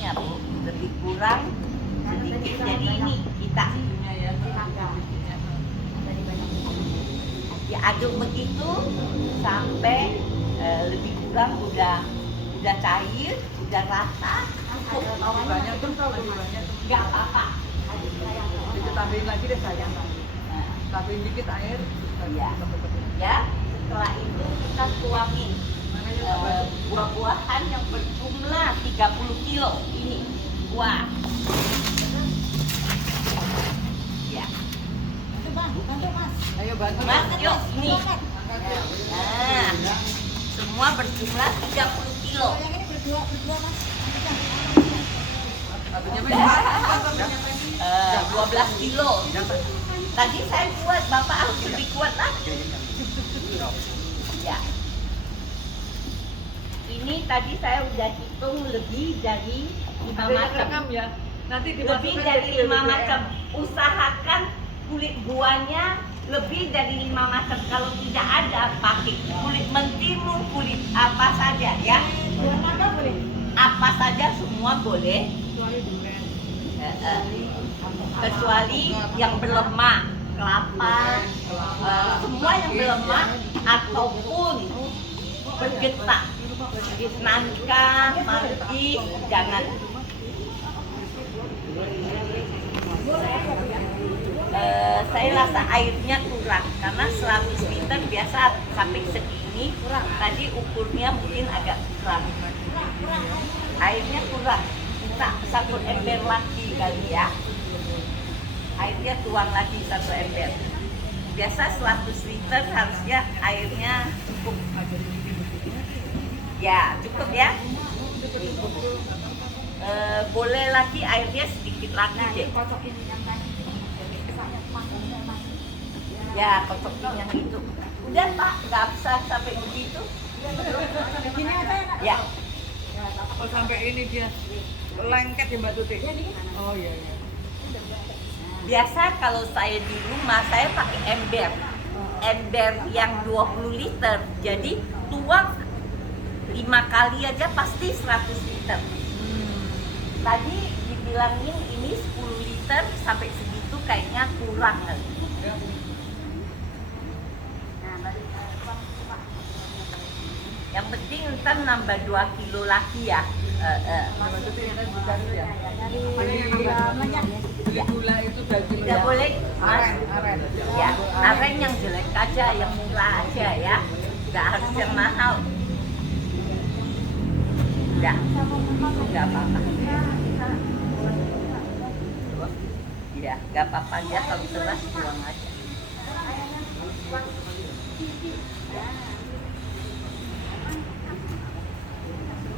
minumnya Bu, lebih kurang sedikit. Jadi ini kita diaduk begitu sampai lebih kurang udah cair, udah rata. Lebih banyak tuh, lebih banyak. Nggak apa-apa. Kita tambahin lagi deh sayang. Nah, Tambahin dikit air. iya. Ya, setelah itu kita tuangin buah-buahan yang berjumlah 30 kilo ini. Wah. Ya. Ayo bantu Mas, yuk ini. Angkat yuk. Nah, semua berjumlah 30 kilo. Satunya Udah. 12 kilo. Tadi saya kuat, Bapak harus lebih kuat lagi. Ya. Ini tadi saya udah hitung lebih dari 5 Ada yang macam. rekam ya. Nanti Lebih dimasukkan dari ke 5 BBM. macam. Usahakan kulit buahnya lebih dari 5 macam. Kalau tidak ada, pakai kulit mentimun, kulit apa saja ya. Apa saja semua boleh. Kecuali yang berlemak, kelapa, semua yang berlemak ataupun bergetak, nangka, margis, jangan. Saya rasa airnya kurang karena 100 liter biasa sampai segini. Tadi ukurnya mungkin agak kurang. Airnya kurang. Kita 1 ember lagi kali ya. Airnya tuang lagi 1 ember. Biasa 100 liter harusnya airnya cukup. Ya, cukup ya. Boleh lagi airnya sedikit lagi deh. Ya, kocokin yang itu. Udah Pak, nggak usah sampai begitu. Ya, Oh sampai ini dia lengket ya Mbak Tuti. Oh iya iya. biasa kalau saya di rumah saya pakai ember yang 20 liter. Jadi tuang 5 kali aja pasti 100 liter. Tadi dibilangin ini 10 liter sampai segitu kayaknya kurang kali. Yang penting ntar nambah 2 kilo lagi ya. Mbak Tuti kita dicari ya. Beli gula itu daging Tidak boleh Mas. aren. Ya, aren yang jelek aja, yang murah aja ya. Nggak harus yang mahal. Nggak apa-apa. Ya, nggak apa-apa ya kalau keras buang aja.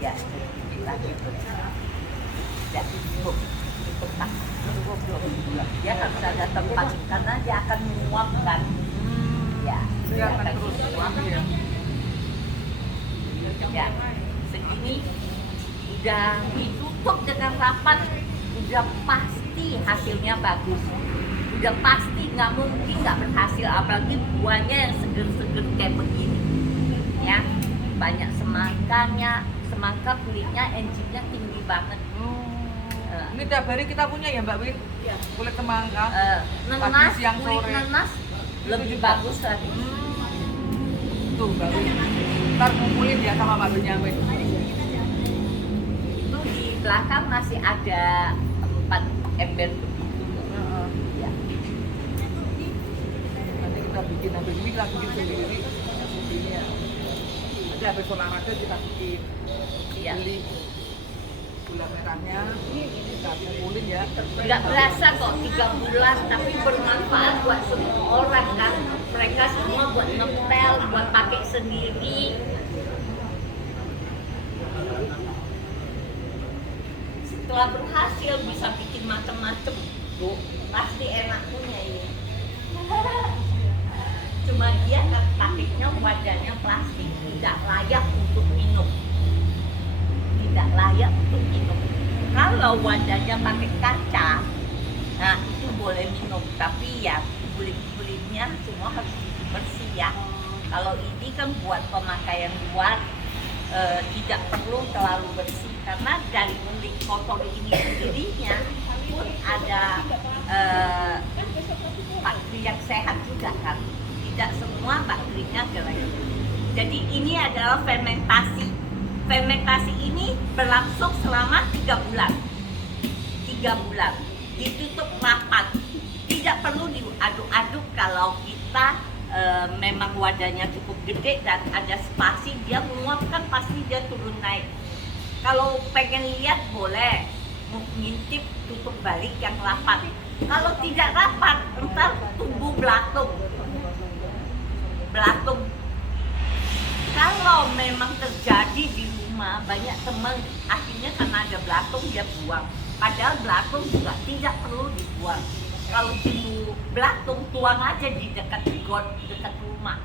Ya, kita tutup. Ya, cukup. Cukup tak. Dia harus ada tempat karena dia akan menguapkan. Ya, Dia akan terus wangi ya. Ya, segini udah ditutup dengan rapat, udah pasti hasilnya bagus, udah pasti nggak mungkin nggak berhasil, apalagi buahnya yang seger-seger kayak begini ya, banyak semangkanya, semangka kulitnya enzimnya tinggi banget. Ini tiap hari kita punya ya Mbak Win? Ya. Kulit semangka. Nenas, Pagi, siang, kulit sore. nenas lebih bagus lagi. Tuh Mbak Win. Ntar ngumpulin ya sama Mbak Benyamin. Itu di belakang masih ada 4 ember begitu. Ya. Nanti kita bikin, habis ini kita bikin sendiri. Iya. Nanti habis olahraga kita bikin. Iya. Beli gula merahnya, kita kumpulin ya. Nggak berasa kok 3 bulan, tapi bermanfaat buat semua orang kan. Mereka semua buat ngepel, buat pakai sendiri. Setelah berhasil bisa bikin macam-macam, Bu. Pasti enak punya ini. Cuma dia taktiknya wadahnya plastik, tidak layak untuk minum. Tidak layak untuk minum. Kalau wadahnya pakai kaca, nah itu boleh minum. Tapi ya kulit-kulitnya semua harus bersih ya. Kalau ini kan buat pemakaian luar, tidak perlu terlalu bersih karena dari kulit kotor ini sendirinya pun ada bakteri yang sehat juga kan, tidak semua bakterinya jelek. Jadi ini adalah fermentasi. Fermentasi ini berlangsung selama 3 bulan. 3 bulan ditutup rapat, tidak perlu diaduk-aduk. Kalau kita memang wadahnya cukup gede dan ada spasi, dia menguapkan pasti dia turun naik. Kalau pengen lihat boleh ngintip, tutup balik yang rapat. Kalau tidak rapat, entar tumbuh belatung. Kalau memang terjadi di rumah, banyak teman akhirnya karena ada belatung dia buang. Padahal belatung juga tidak perlu dibuang. Kalau timbul belatung, tuang aja di dekat got, dekat rumah.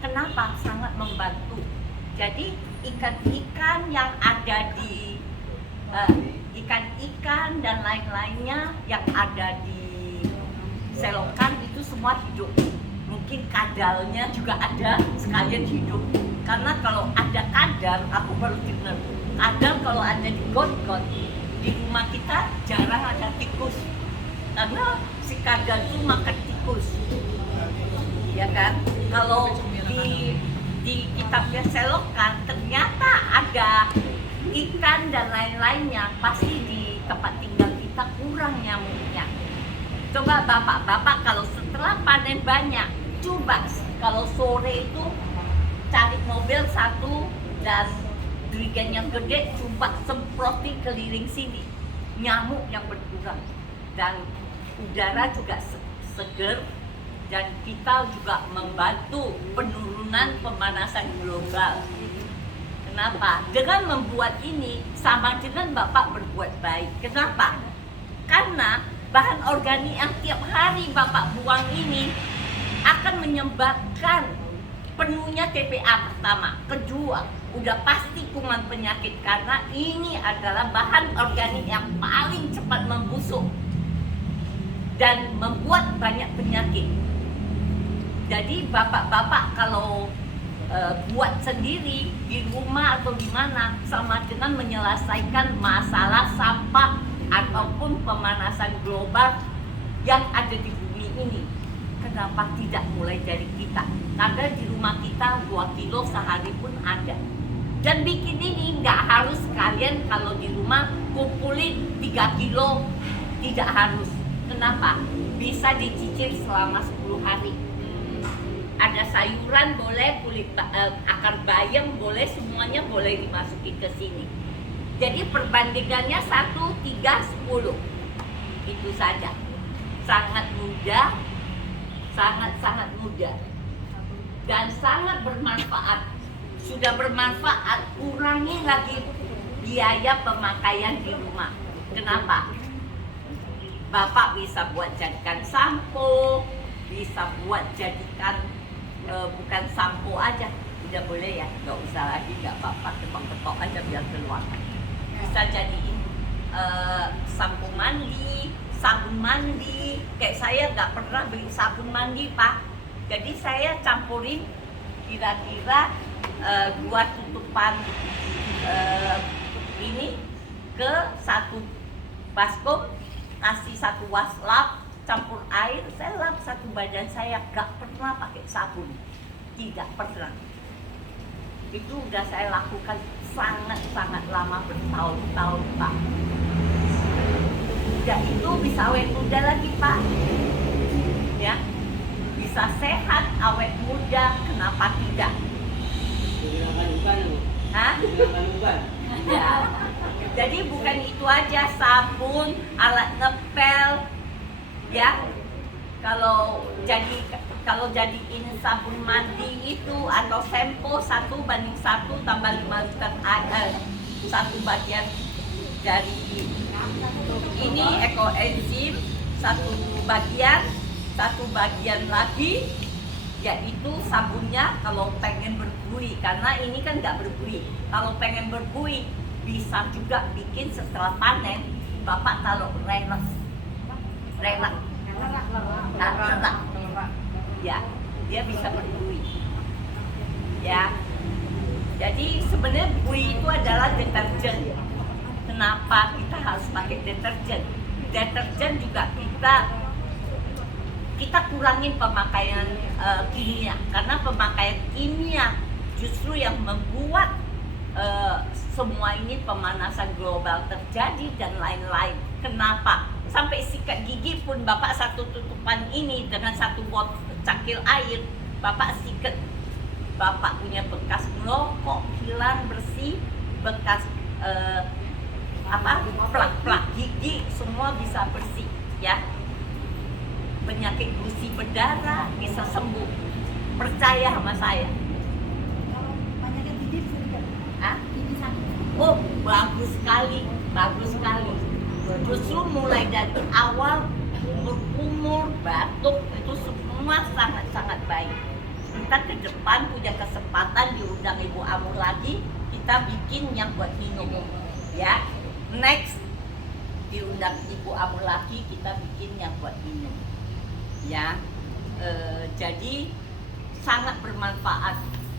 Kenapa? Sangat membantu. Jadi ikan-ikan yang ada di ikan-ikan dan lain-lainnya yang ada di selokan itu semua hidup. Mungkin kadalnya juga ada sekalian hidup. Karena kalau ada kadal, aku baru dengar, kadal kalau ada di got-got di rumah kita jarang ada tikus. Karena si kadal itu makan tikus, ya kan? Kalau di kitabnya selokan ternyata ada ikan dan lain-lainnya, pasti di tempat tinggal kita kurang nyamuknya. Coba bapak-bapak kalau setelah panen banyak, coba kalau sore itu cari mobil satu dan jerigen yang gede, coba semprotin keliling sini, nyamuk yang berkurang dan udara juga seger, dan kita juga membantu penurunan pemanasan global. Kenapa? Dengan membuat ini sama dengan Bapak berbuat baik. Kenapa? Karena bahan organik yang tiap hari Bapak buang ini akan menyebabkan penuhnya TPA pertama, kedua udah pasti kuman penyakit karena ini adalah bahan organik yang paling cepat membusuk dan membuat banyak penyakit. Jadi bapak-bapak kalau buat sendiri di rumah atau di mana sama dengan menyelesaikan masalah sampah ataupun pemanasan global yang ada di bumi ini. Kenapa tidak mulai dari kita? Karena di rumah kita 2 kilo sehari pun ada. Dan bikin ini nggak harus kalian kalau di rumah kumpulin 3 kilo, tidak harus. Kenapa? Bisa dicicil selama 10 hari. Ada sayuran boleh, akar bayam boleh, semuanya boleh dimasukin ke sini. Jadi perbandingannya 1, 3, 10. Itu saja. Sangat mudah, sangat mudah. Dan sangat bermanfaat. Sudah bermanfaat, kurangi lagi biaya pemakaian di rumah. Kenapa? Bapak bisa buat jadikan sampo, bisa buat jadikan bukan sampo aja, udah boleh ya, nggak usah lagi, nggak apa-apa, ketok-ketok aja biar keluar. Bisa jadiin sampo mandi, sabun mandi. Kayak saya nggak pernah beli sabun mandi Pak, jadi saya campurin kira-kira 2 tutupan ini ke 1 baskom, kasih 1 waslap, campur air, saya lap 1 badan saya, gak pernah pakai sabun, tidak pernah. Itu udah saya lakukan sangat lama, bertahun-tahun Pak. Udah itu bisa awet muda lagi Pak, ya, bisa sehat, awet muda, kenapa tidak? Hah? Ya. Jadi bukan itu aja, sabun, alat ngepel, ya. Kalau jadiin sabun mandi itu atau sampo 1:1 tambah 5 liter air, 1 bagian dari ini ekoenzim, 1 bagian, 1 bagian lagi yaitu sabunnya kalau pengen berbuih, karena ini kan nggak berbuih. Kalau pengen berbuih bisa juga bikin setelah panen, Bapak taruh relak, ya, dia bisa berbuih, ya. Jadi sebenarnya bui itu adalah deterjen. Kenapa kita harus pakai deterjen? Deterjen juga kita kurangin pemakaian kimia, karena pemakaian kimia justru yang membuat semua ini pemanasan global terjadi dan lain-lain. Kenapa? Sampai sikat gigi pun Bapak satu tutupan ini dengan satu botol cakil air, Bapak sikat, Bapak punya bekas merokok hilang bersih, bekas plak-plak gigi semua bisa bersih ya. Penyakit gusi berdarah bisa sembuh, percaya sama saya. Oh, bagus sekali, bagus sekali. Justru mulai dari awal umur batuk itu semua sangat-sangat baik. Kita ke depan punya kesempatan diundang Ibu Amur lagi, kita bikin yang buat minum ya. Next diundang Ibu Amur lagi, kita bikin yang buat minum ya. Jadi sangat bermanfaat.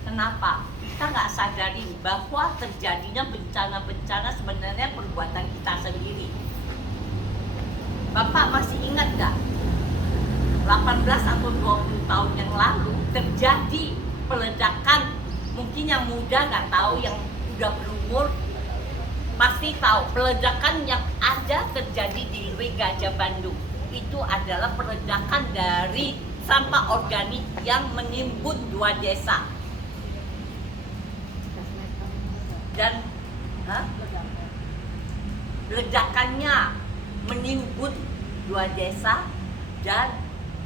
Kenapa? Kita nggak sadari bahwa terjadinya bencana-bencana sebenarnya perbuatan kita sendiri. Bapak masih ingat nggak? 18 atau 20 tahun yang lalu terjadi peledakan. Mungkin yang muda nggak tahu, yang udah berumur pasti tahu. Peledakan yang ada terjadi di Leweng Gajah Bandung itu adalah peledakan dari sampah organik yang menimbun 2 desa. Dan ledakannya menimbun 2 desa dan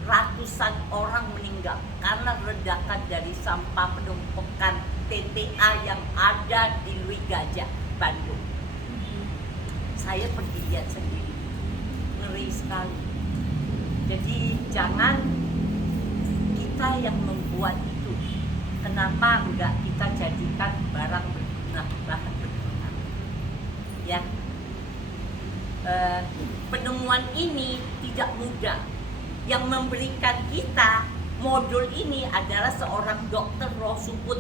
ratusan orang meninggal karena ledakan dari sampah penumpukan TTA yang ada di Leweng Gajah Bandung. Saya pergi lihat sendiri, ngeri sekali. Jadi jangan kita yang membuat itu. Kenapa enggak kita jadikan barang berguna, bahan berguna ya. Penemuan ini tidak mudah. Yang memberikan kita modul ini adalah seorang dokter Rosubud.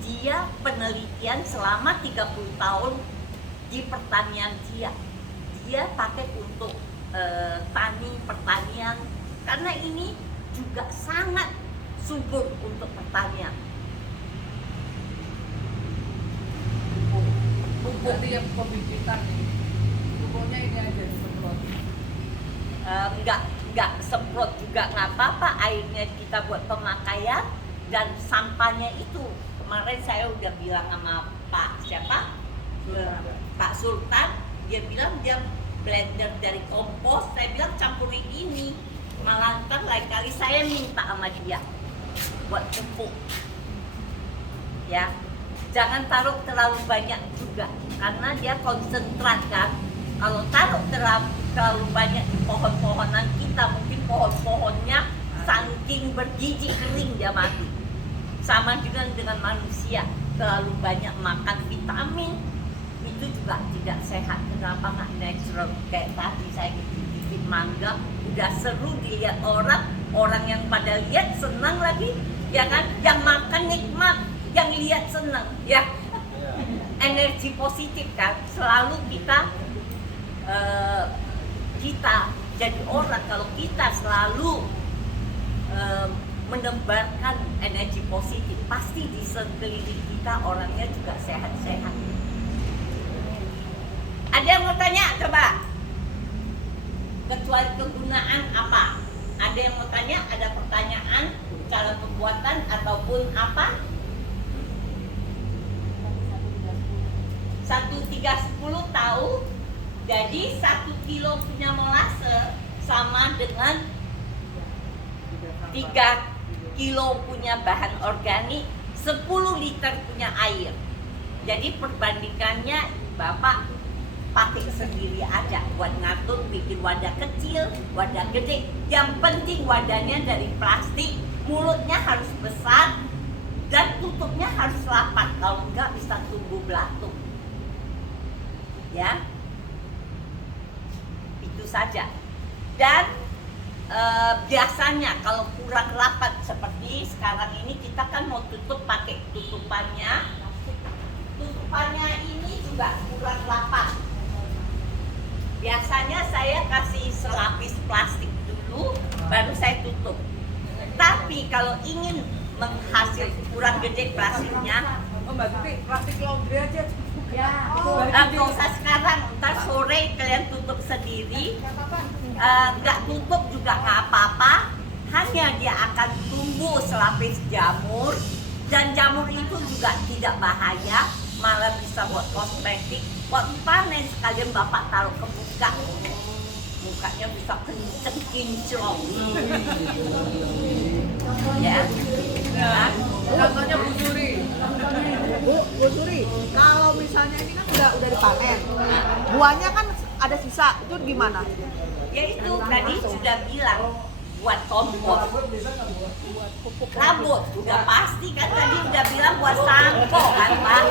Dia penelitian selama 30 tahun di pertanian dia. Dia pakai untuk pertanian, karena ini juga sangat subur untuk pertanian. Pupuk yang pembibitan ini, pupuknya ini aja disemprot. Enggak semprot juga nggak apa-apa, airnya kita buat pemakaian dan sampahnya itu. Kemarin saya udah bilang sama Pak siapa? Pak Sultan, dia bilang dia blender dari kompos. Saya bilang campurin ini, malah ntar lain kali saya minta sama dia buat pupuk ya. Jangan taruh terlalu banyak juga karena dia konsentrat kan. Kalau taruh terlalu banyak di pohon-pohonan kita, mungkin pohon-pohonnya saking bergiji kering dia mati. Sama dengan manusia, terlalu banyak makan vitamin itu juga tidak sehat. Kenapa nggak natural? Kayak tadi saya gigit mangga, udah seru dilihat orang yang pada lihat senang lagi, ya kan? Yang makan nikmat, yang lihat senang, ya. Energi positif kan, selalu kita jadi orang kalau kita selalu menebarkan energi positif, pasti di sekeliling kita orangnya juga sehat-sehat. Ada yang mau tanya? Coba. Kecuali kegunaan apa? Ada yang mau tanya? Ada pertanyaan? Cara pembuatan ataupun apa? 1,310 tahu. Jadi 1 kilo punya molase sama dengan 3 kilo punya bahan organik, 10 liter punya air. Jadi perbandingannya Bapak pakai sendiri aja buat ngatur, bikin wadah kecil, wadah gede. Yang penting wadahnya dari plastik, mulutnya harus besar dan tutupnya harus rapat. Kalau enggak bisa tumbuh belatung. Ya, itu saja. Dan biasanya kalau kurang rapat seperti sekarang ini, kita kan mau tutup pakai tutupannya depannya ini juga kurang rapat. Biasanya saya kasih selapis plastik dulu, baru saya tutup. Tapi kalau ingin menghasil kurang gede plastiknya, Oh Mbak Tuti, plastik laundry aja. Ya. nggak usah sekarang, ntar sore kalian tutup sendiri. Nggak tutup juga nggak apa-apa, hanya dia akan tumbuh selapis jamur, dan jamur itu juga tidak bahaya, malah bisa buat kosmetik. Waktu panen sekalian bapak taruh ke muka, mukanya bisa kenceng kinclong. Ya. Nah, contohnya Bu Suri. Bu Suri, kalau misalnya ini kan udah dipanen, buahnya kan ada sisa, itu gimana? Ya itu tadi sudah bilang buat kompos, rambut udah pasti kan, tadi udah bilang buat sampo kan Pak.